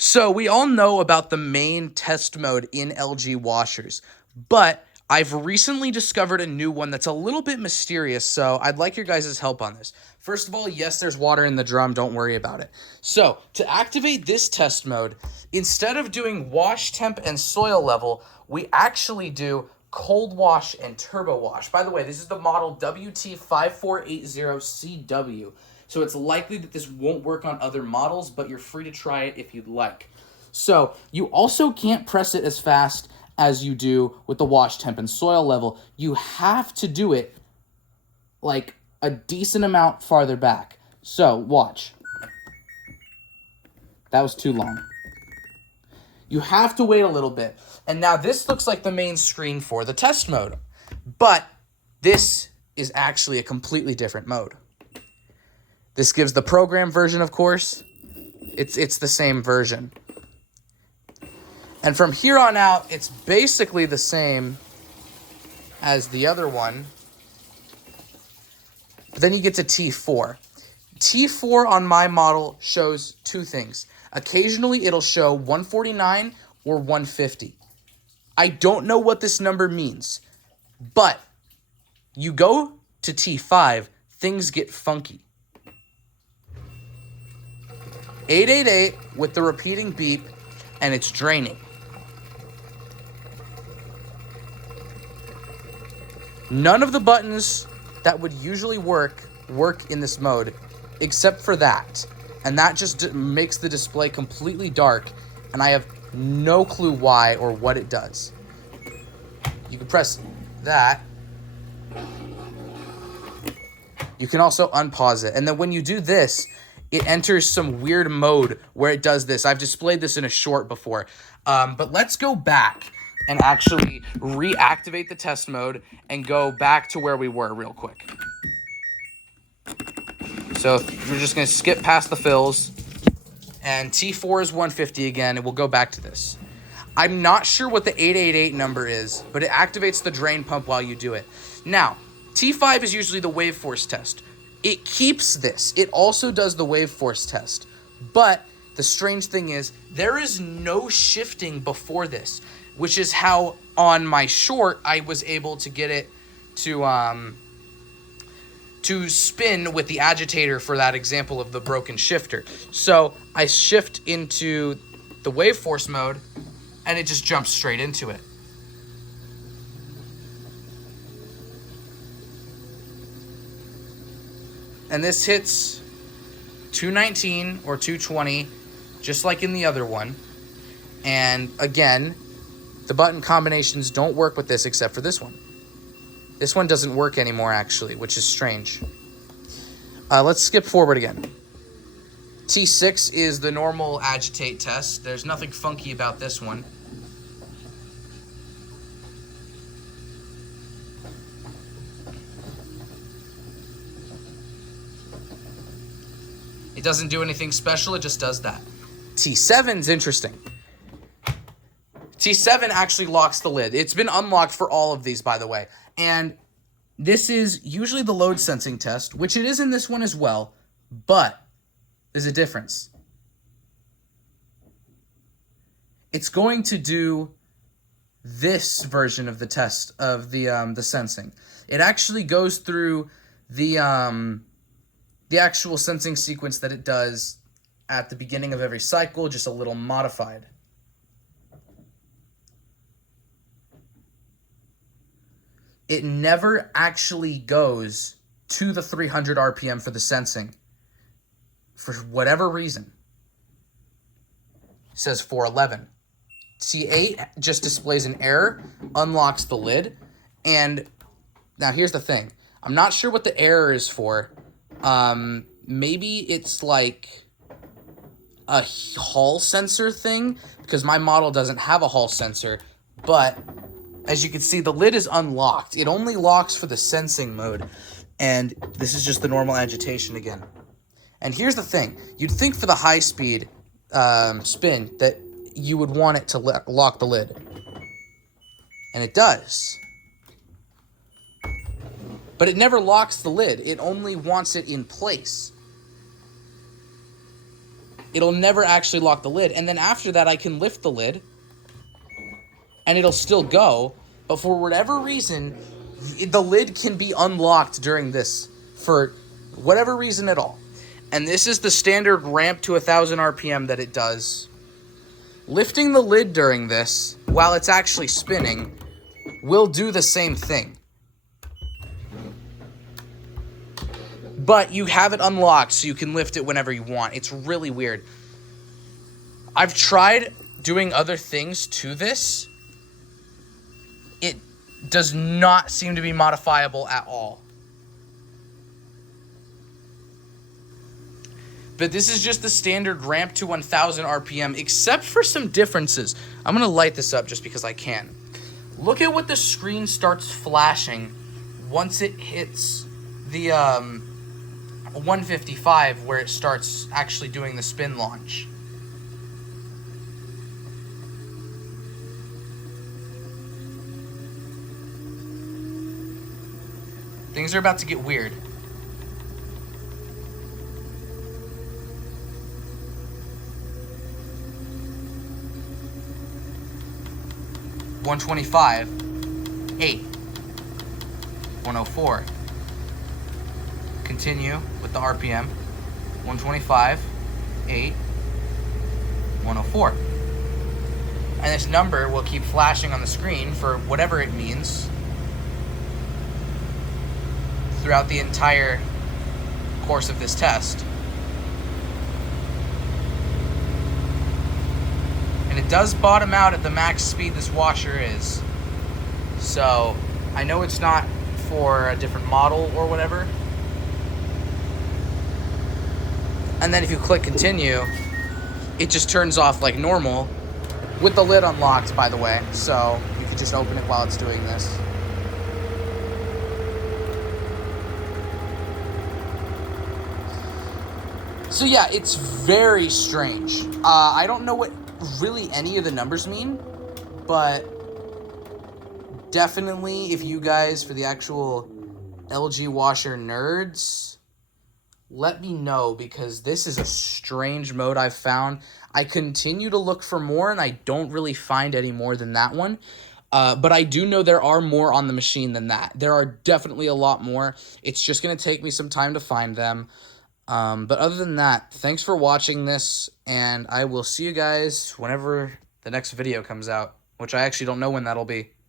So we all know about the main test mode in LG washers, but I've recently discovered a new one that's a little bit mysterious, so I'd like your guys' help on this. First of all, yes, there's water in the drum, don't worry about it. So, to activate this test mode, instead of doing wash temp and soil level, we actually do cold wash and turbo wash. By the way, this is the model WT5480CW. So it's likely that this won't work on other models, but you're free to try it if you'd like. So you also can't press it as fast as you do with the wash temp and soil level. You have to do it like a decent amount farther back. So watch. That was too long. You have to wait a little bit. And now this looks like the main screen for the test mode. But this is actually a completely different mode. This gives the program version, of course. It's the same version. And from here on out, it's basically the same as the other one. But then you get to T4. T4 on my model shows two things. Occasionally, it'll show 149 or 150. I don't know what this number means, but you go to T5, things get funky. 888 with the repeating beep, and it's draining. None of the buttons that would usually work in this mode, except for that. And that just makes the display completely dark, and I have no clue why or what it does. You can press that. You can also unpause it. And then when you do this, it enters some weird mode where it does this. I've displayed this in a short before. But let's go back and actually reactivate the test mode and go back to where we were real quick. So we're just going to skip past the fills. And T4 is 150 again, and we'll go back to this. I'm not sure what the 888 number is, but it activates the drain pump while you do it. Now, T5 is usually the wave force test. It keeps this. It also does the wave force test. But the strange thing is, there is no shifting before this, which is how on my short I was able to get it to spin with the agitator for that example of the broken shifter. So I shift into the wave force mode, and it just jumps straight into it. And this hits 219 or 220, just like in the other one. And again, the button combinations don't work with this except for this one. This one doesn't work anymore, actually, which is strange. Let's skip forward again. T6 is the normal agitate test. There's nothing funky about this one. It doesn't do anything special, it just does that. T7's interesting. T7 actually locks the lid. It's been unlocked for all of these, by the way. And this is usually the load sensing test, which it is in this one as well, but there's a difference. It's going to do this version of the test of the sensing. It actually goes through the actual sensing sequence that it does at the beginning of every cycle, just a little modified. It never actually goes to the 300 RPM for the sensing, for whatever reason. It says 411. T8 just displays an error, unlocks the lid, and now here's the thing. I'm not sure what the error is for. Maybe it's like a hall sensor thing, because my model doesn't have a hall sensor, but as you can see, the lid is unlocked. It only locks for the sensing mode, and this is just the normal agitation again. And here's the thing. You'd think for the high-speed spin that you would want it to lock the lid, and it does. But it never locks the lid. It only wants it in place. it'll never actually lock the lid. And then after that, I can lift the lid, and it'll still go. But for whatever reason, the lid can be unlocked during this for whatever reason at all. And this is the standard ramp to 1,000 RPM that it does. Lifting the lid during this, while it's actually spinning, will do the same thing. But you have it unlocked, so you can lift it whenever you want. It's really weird. I've tried doing other things to this. It does not seem to be modifiable at all. But this is just the standard ramp to 1,000 RPM, except for some differences. I'm going to light this up just because I can. Look at what the screen starts flashing once it hits the 155, where it starts actually doing the spin launch. Things are about to get weird. $125, $8, $104. Continue with the RPM. $125, $8, $104. And this number will keep flashing on the screen for whatever it means throughout the entire course of this test. And it does bottom out at the max speed this washer is. So I know it's not for a different model or whatever. And then if you click continue, it just turns off like normal with the lid unlocked, by the way. So you can just open it while it's doing this. So yeah, it's very strange. I don't know what really any of the numbers mean, but definitely if you guys, for the actual LG washer nerds, let me know, because this is a strange mode I've found. I continue to look for more, and I don't really find any more than that one. But I do know there are more on the machine than that. There are definitely a lot more. It's just going to take me some time to find them. But other than that, thanks for watching this, and I will see you guys whenever the next video comes out, which I actually don't know when that'll be.